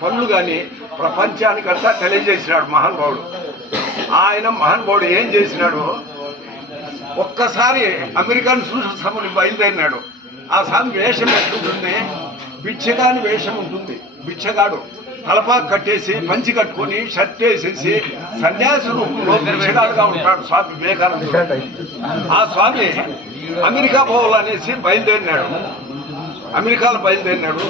పనులు కానీ ప్రపంచానికంతా తెలియజేసినాడు మహానుభావుడు. ఆయన మహానుభావుడు ఏం చేసినాడు, ఒక్కసారి అమెరికన్ సముని బయలుదేరినాడు. ఆ స్వామి వేషం ఎట్లుంటుంది, బిచ్చగాని వేషం ఉంటుంది. బిచ్చగాడు తలపాకు కట్టేసి పంచి కట్టుకొని షర్ట్ వేసేసి సన్యాసి రూపంలో బిచ్చగాడుగా ఉంటాడు స్వామి వివేకానందుడు. ఆ స్వామి అమెరికా పోవాలనేసి బయలుదేరినాడు. అమెరికాలో బయలుదేరినాడు.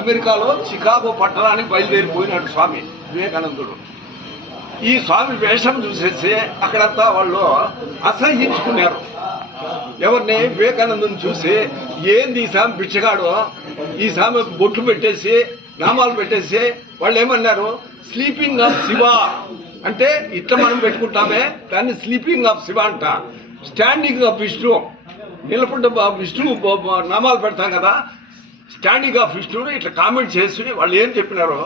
అమెరికాలో చికాగో పట్టణానికి బయలుదేరిపోయినాడు స్వామి వివేకానందుడు. ఈ స్వామి వేషం చూసేసి అక్కడంతా వాళ్ళు అసహ్యించుకున్నారు. ఎవరిని? వివేకానందుని చూసి, ఏంది ఈ స్వామి బిచ్చగాడు, ఈ స్వామి బొట్లు పెట్టేసి నామాలు పెట్టేసి వాళ్ళు ఏమన్నారు, స్లీపింగ్ ఆఫ్ శివ అంటే ఇట్లా మనం పెట్టుకుంటామే, దాన్ని స్లీపింగ్ ఆఫ్ శివ అంట. స్టాండింగ్ ఆఫ్ విష్ణు, నిలబడ్డ విష్ణు నామాలు పెడతాం కదా, స్టాండింగ్ ఆఫ్ విష్ణుడు ఇట్లా కామెంట్ చేసి వాళ్ళు ఏం చెప్పినారో,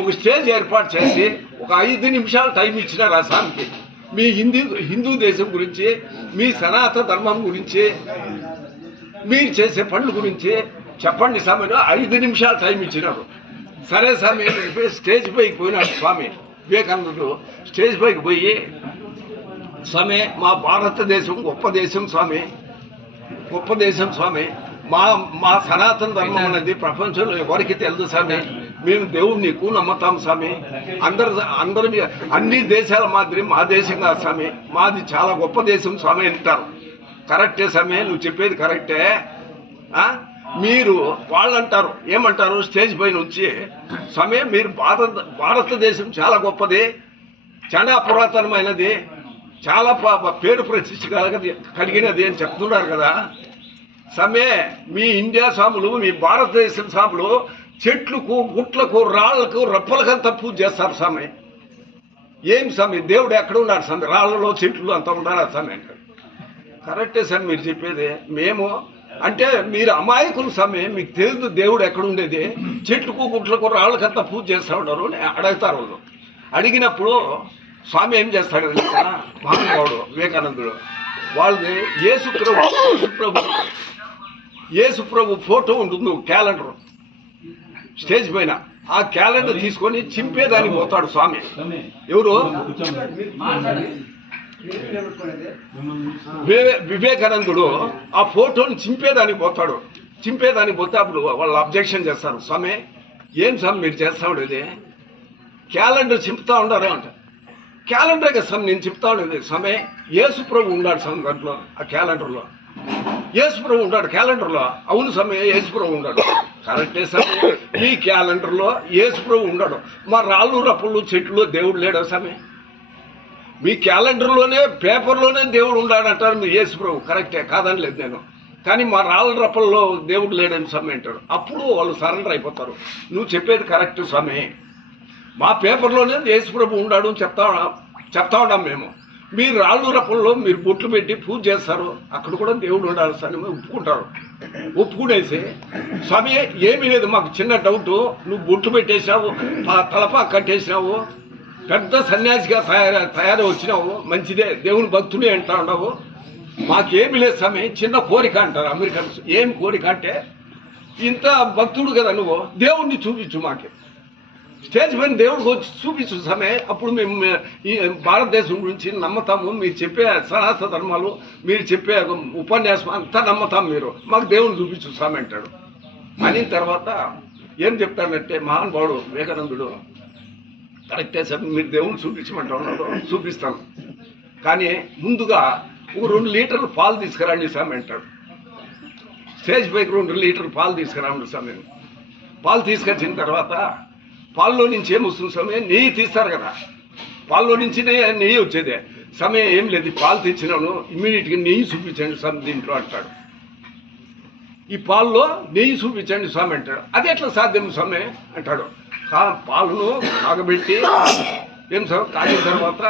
ఒక స్టేజ్ ఏర్పాటు చేసి ఒక 5 నిమిషాలు టైం ఇచ్చినారు ఆ స్వామికి. మీ హిందూ దేశం గురించి, మీ సనాతన ధర్మం గురించి, మీరు చేసే పనుల గురించి చెప్పండి స్వామిలో 5 నిమిషాలు టైం ఇచ్చినారు. సరే స్వామి స్టేజ్ పైకి పోయినాడు స్వామి వివేకానందుడు. స్టేజ్ పైకి పోయి, స్వామి మా భారతదేశం గొప్ప దేశం స్వామి, గొప్ప దేశం స్వామి, మా సనాతన ధర్మం అనేది ప్రపంచంలో ఎవరికి తెలుసు స్వామి, మేము దేవుడు నీకు నమ్ముతాం స్వామి, అందరి అన్ని దేశాల మాదిరి మా దేశం కాదు స్వామి, మాది చాలా గొప్ప దేశం స్వామి అంటారు. కరెక్టే స్వామి, నువ్వు చెప్పేది కరెక్టే. మీరు వాళ్ళు అంటారు, ఏమంటారు స్టేజ్ పైన వచ్చి, స్వామి మీరు భారతదేశం చాలా గొప్పది, చాలా పురాతనమైనది, చాలా పేరు ప్రతిష్ట కలిగినది అని చెప్తున్నారు కదా స్వామి. మీ ఇండియా స్వాములు, మీ భారతదేశం స్వాములు చెట్లకు, గుట్లకు, రాళ్లకు, రప్పలకంతా పూజ చేస్తారు స్వామి. ఏం స్వామి దేవుడు ఎక్కడ ఉన్నాడు స్వామి, రాళ్లలో చెట్లు అంతా ఉన్నాడు స్వామి అంటారు. కరెక్టే స్వామి మీరు చెప్పేది. మేము అంటే మీరు అమాయకులు స్వామి, మీకు తెలియదు దేవుడు ఎక్కడ ఉండేది, చెట్లకు, గుట్లకు, రాళ్ళకంతా పూజ చేస్తూ ఉంటారు అని అడుగుతారు వాళ్ళు. అడిగినప్పుడు స్వామి ఏం చేస్తాడు మహానుభావుడు వివేకానందుడు, వాళ్ళది యేసు ప్రభు ఫోటో ఉంటుంది, క్యాలెండర్ స్టేజ్ పైన. ఆ క్యాలెండర్ తీసుకొని చింపేదానికి పోతాడు స్వామి. ఎవరు? వివేకానందుడు ఆ ఫోటోని చింపేదానికి పోతాడు. చింపేదానికి పోతే అప్పుడు వాళ్ళు అబ్జెక్షన్ చేస్తారు, స్వామి ఏం స్వామి మీరు చేస్తా ఉండేది, క్యాలెండర్ చింపుతా ఉండారు అంట. క్యాలెండర్ కదా స్వామి నేను చెప్తా ఉండేది, స్వామి యేసు ప్రభు ఉన్నాడు స్వామి దాంట్లో, ఆ క్యాలెండర్లో యేసు ప్రభు ఉంటాడు క్యాలెండర్లో. అవును స్వామి యేసు ప్రభు ఉన్నాడు. కరెక్టే స్వామి, ఈ క్యాలెండర్లో యేసు ప్రభు ఉన్నాడు, మా రాళ్ళు, రప్పలు, చెట్లు దేవుడు లేడా స్వామి? మీ క్యాలెండర్లోనే, పేపర్లోనే దేవుడు ఉన్నాడంటారు మీ యేసు ప్రభు. కరెక్టే, కాదని లేదు నేను. కానీ మా రాళ్ళ రప్పల్లో దేవుడు లేడని స్వామి అంటాడు. అప్పుడు వాళ్ళు సరెండర్ అయిపోతారు. నువ్వు చెప్పేది కరెక్ట్ స్వామి, మా పేపర్లోనే యేసు ప్రభు ఉన్నాడు అని చెప్తా ఉన్నాం మేము. మీరు రాళ్ళు రప్పల్లో మీరు బొట్లు పెట్టి పూజ చేస్తారు, అక్కడ కూడా దేవుడు ఉండాలి సార్ ఒప్పుకుంటారు. ఒప్పుకునేసి స్వామి ఏమీ లేదు, మాకు చిన్న డౌటు, నువ్వు బొట్లు పెట్టేసినావు, తలపా కట్టేసినావు, పెద్ద సన్యాసిగా తయారై వచ్చినావు, మంచిదే, దేవుని భక్తుని అంటా ఉన్నావు, మాకేమి లేదు స్వామి, చిన్న కోరిక అంటారు అమెరికన్స్. ఏం కోరిక అంటే, ఇంత భక్తుడు కదా నువ్వు, దేవుణ్ణి చూపించు మాకు, స్టేజ్ పైన దేవుడికి వచ్చి చూపించు స్వామి, అప్పుడు మేము ఈ భారతదేశం గురించి నమ్ముతాము, మీరు చెప్పే సనాతన ధర్మాలు, మీరు చెప్పే ఉపన్యాసం అంతా నమ్ముతాం, మీరు మాకు దేవుని చూపించు స్వామి అంటాడు. అయిన తర్వాత ఏం చెప్తానంటే మహానుభావుడు వివేకానందుడు, కరెక్టే స్వామి మీరు దేవుని చూపించమంటున్నారు, చూపిస్తాను, కానీ ముందుగా ఒక 2 లీటర్లు పాలు తీసుకురండి స్వామి అంటాడు. స్టేజ్ పైకి 2 లీటర్లు పాలు తీసుకురాండి స్వామి. పాలు తీసుకొచ్చిన తర్వాత పాల్లో నుంచి ఏమొస్తుంది స్వామి, నెయ్యి తీస్తారు కదా, పాల్లో నుంచి నెయ్యి వచ్చేదే స్వామి. ఏం లేదు, పాలు తెచ్చినాను, ఇమ్మీడియట్గా నెయ్యి చూపించండి స్వామి దీంట్లో అంటాడు. ఈ పాల్లో నెయ్యి చూపించండి స్వామి అంటాడు. అది ఎట్లా సాధ్యం స్వామి అంటాడు. పాలను కాగబెట్టి ఏం స్వామి కాగిన తర్వాత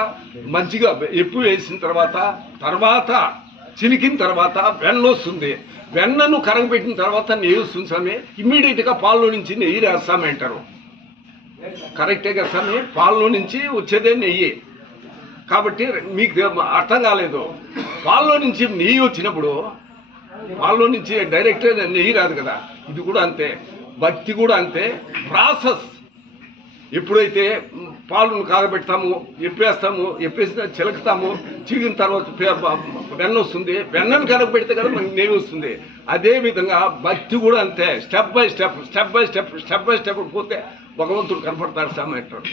మంచిగా ఎప్పు వేసిన తర్వాత చిలికిన తర్వాత వెన్న వస్తుంది, వెన్నను కరగబెట్టిన తర్వాత నెయ్యి వస్తుంది స్వామి. ఇమ్మీడియట్గా పాల్లో నుంచి నెయ్యి రాస్తామే అంటారు. కరెక్టే కదా స్వామి, పాల్లో నుంచి వచ్చేదే నెయ్యి. కాబట్టి మీకు అర్థం కాలేదు, పాల్లో నుంచి నెయ్యి వచ్చినప్పుడు పాల్లో నుంచి డైరెక్ట్ నెయ్యి రాదు కదా, ఇది కూడా అంతే. భక్తి కూడా అంతే ప్రాసెస్. ఎప్పుడైతే పాలును కాగబెడతాము, ఎప్పేసిన చిలకుతాము, చిగిన తర్వాత వెన్న వస్తుంది, వెన్నను కరగబెడితే కదా మనకి నెయ్యి వస్తుంది. అదేవిధంగా భక్తి కూడా అంతే, స్టెప్ బై స్టెప్ పోతే భగవంతుడు కనపడతాడు స్వామి అంటాడు.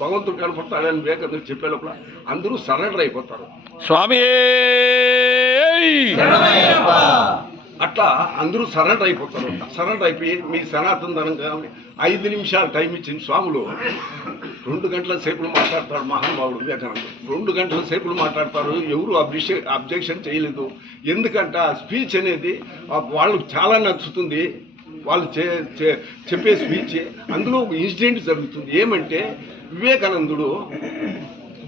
భగవంతుడు కనపడతాడని వివేకానంద చెప్పే లోపల అందరూ సరెండర్ అయిపోతారు. స్వామి అట్లా అందరూ సరెండర్ అయిపోతారు. సరెండర్ అయిపోయి మీ సనాతన ధనంగా 5 నిమిషాలు టైం ఇచ్చిన స్వాములు 2 గంటల సేపులు మాట్లాడతాడు మహానుభావుడు వివేకానంద. 2 గంటల సేపులు మాట్లాడతారు. ఎవరు అబ్జెక్షన్ చేయలేదు. ఎందుకంటే ఆ స్పీచ్ అనేది వాళ్ళకు చాలా నచ్చుతుంది. వాళ్ళు చెప్పే స్పీచ్ అందులో ఒక ఇన్సిడెంట్ జరుగుతుంది. ఏమంటే వివేకానందుడు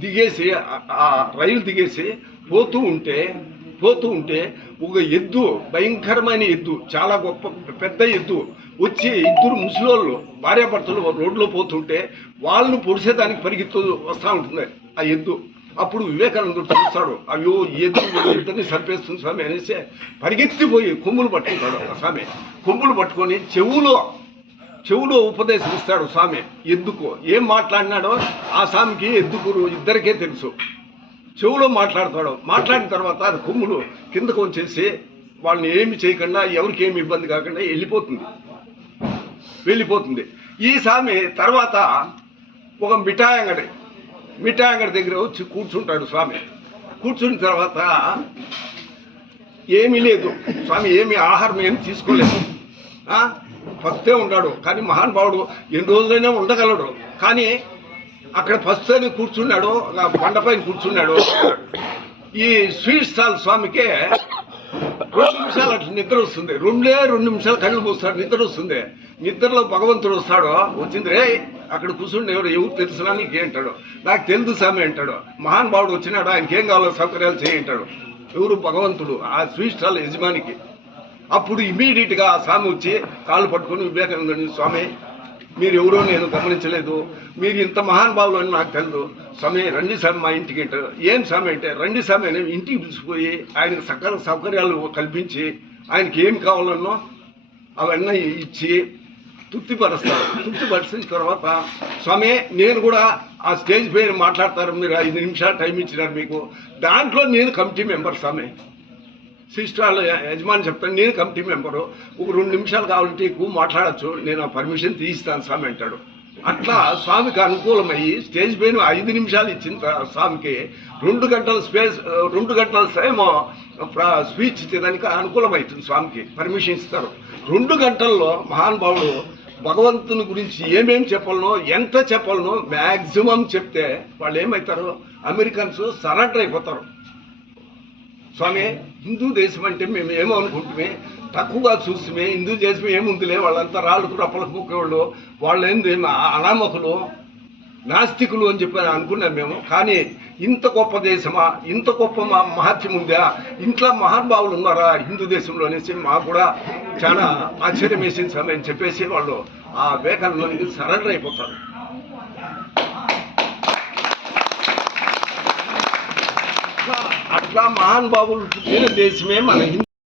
దిగేసి ఆ రైలు దిగేసి పోతూ ఉంటే ఒక ఎద్దు, భయంకరమైన ఎద్దు, చాలా గొప్ప పెద్ద ఎద్దు వచ్చి ఇద్దరు ముసలోళ్ళు భార్యాభర్తలు రోడ్లో పోతుంటే వాళ్ళను పొడిసేదానికి పరిగెత్తు వస్తూ ఉంటుంది ఆ ఎద్దు. అప్పుడు వివేకానందుడు చూస్తాడు, అయ్యో ఎద్దుని సరిపేస్తుంది స్వామి అనేసి పరిగెత్తిపోయి కొమ్ములు పట్టుకుంటాడు. స్వామి కొమ్ములు పట్టుకొని చెవులో ఉపదేశం ఇస్తాడు స్వామి ఎద్దుకు. ఏం మాట్లాడినాడో ఆ స్వామికి ఎద్దుకు ఇద్దరికే తెలుసు. చెవులో మాట్లాడతాడు. మాట్లాడిన తర్వాత అది కొమ్ములు కిందకు వచ్చేసి వాళ్ళని ఏమి చేయకుండా, ఎవరికి ఏమి ఇబ్బంది కాకుండా వెళ్ళిపోతుంది. ఈ స్వామి తర్వాత ఒక మిఠాయి అంగడి దగ్గర వచ్చి కూర్చుంటాడు స్వామి. కూర్చున్న తర్వాత ఏమీ లేదు స్వామి, ఏమి ఆహారం ఏమి తీసుకోలేదు. ఫస్టే ఉన్నాడు, కానీ మహానుభావుడు ఎన్ని రోజులైనా ఉండగలడు. కానీ అక్కడ ఫస్ట్ అని కూర్చున్నాడు, బండపైన కూర్చున్నాడు. ఈ స్వీట్ స్టాల్ స్వామికే 2 నిమిషాలు అట్లా నిద్ర వస్తుంది. 2 నిమిషాలు కళ్ళు మూస్తాడు, నిద్ర వస్తుంది. నిద్రలో భగవంతుడు వస్తాడు. వచ్చింది రే అక్కడ కూర్చుండి ఎవరు తెలుసునా నీకేంటాడు. నాకు తెలుసు స్వామి అంటాడు. మహానుభావుడు వచ్చినాడు, ఆయనకి ఏం కావాలో సౌకర్యాలు చేయంటాడు. ఎవరు? భగవంతుడు, ఆ స్వీట్ స్టాల్ యజమానికి. అప్పుడు ఇమీడియట్గా ఆ స్వామి వచ్చి కాళ్ళు పట్టుకొని వివేకానందుని, స్వామి మీరు ఎవరో నేను గమనించలేదు, మీరు ఇంత మహానుభావులు అని నాకు తెలుసు స్వామి, రండి స్వామి మా ఇంటికి అంటారు. ఏం స్వామి అంటే, రండి స్వామి అని ఇంటికి పిలిచిపోయి ఆయనకు సకల సౌకర్యాలు కల్పించి ఆయనకి ఏం కావాలన్నో అవన్నీ ఇచ్చి తృప్తిపరిచిన తర్వాత, స్వామి నేను కూడా ఆ స్టేజ్ పైన మాట్లాడతారు, మీరు 5 నిమిషాలు టైం ఇచ్చినారు మీకు, దాంట్లో నేను కమిటీ మెంబర్ స్వామి. సిస్టర్ యజమాని చెప్తాను, నేను కమిటీ మెంబరు, ఒక 2 నిమిషాలు కావాలంటే ఎక్కువ మాట్లాడచ్చు, నేను ఆ పర్మిషన్ తీయిస్తాను స్వామి అంటాడు. అట్లా స్వామికి అనుకూలమయ్యి స్టేజ్ పైన 5 నిమిషాలు ఇచ్చిన స్వామికి 2 గంటల సేమో స్పీచ్ ఇచ్చేదానికి అనుకూలమవుతుంది. స్వామికి పర్మిషన్ ఇస్తారు. 2 గంటల్లో మహానుభావుడు భగవంతుని గురించి ఏమేమి చెప్పాలనో, ఎంత చెప్పాలనో మ్యాక్సిమం చెప్తే వాళ్ళు ఏమవుతారు, అమెరికన్స్ సరెండర్ అయిపోతారు. స్వామి హిందూ దేశం అంటే మేము ఏమో అనుకుంటుమే, తక్కువగా చూస్తే హిందూ దేశం ఏముందిలే, వాళ్ళంతా రాళ్ళకు రప్పలకు ముక్కేవాళ్ళు, వాళ్ళు ఏంది అనామకులు, నాస్తికులు అని చెప్పి అనుకున్నాం మేము. కానీ ఇంత గొప్ప దేశమా, ఇంత గొప్ప మహత్యం ఉందా, ఇంట్లో మహానుభావులు ఉన్నారా హిందూ దేశంలో అనేసి మాకు కూడా చాలా ఆశ్చర్యం వేసింది స్వామి అని చెప్పేసి వాళ్ళు ఆ వివేకానందానికి సరెండర్ అయిపోతారు. అట్లా మహానుభావులు పుట్టిన దేశమే మన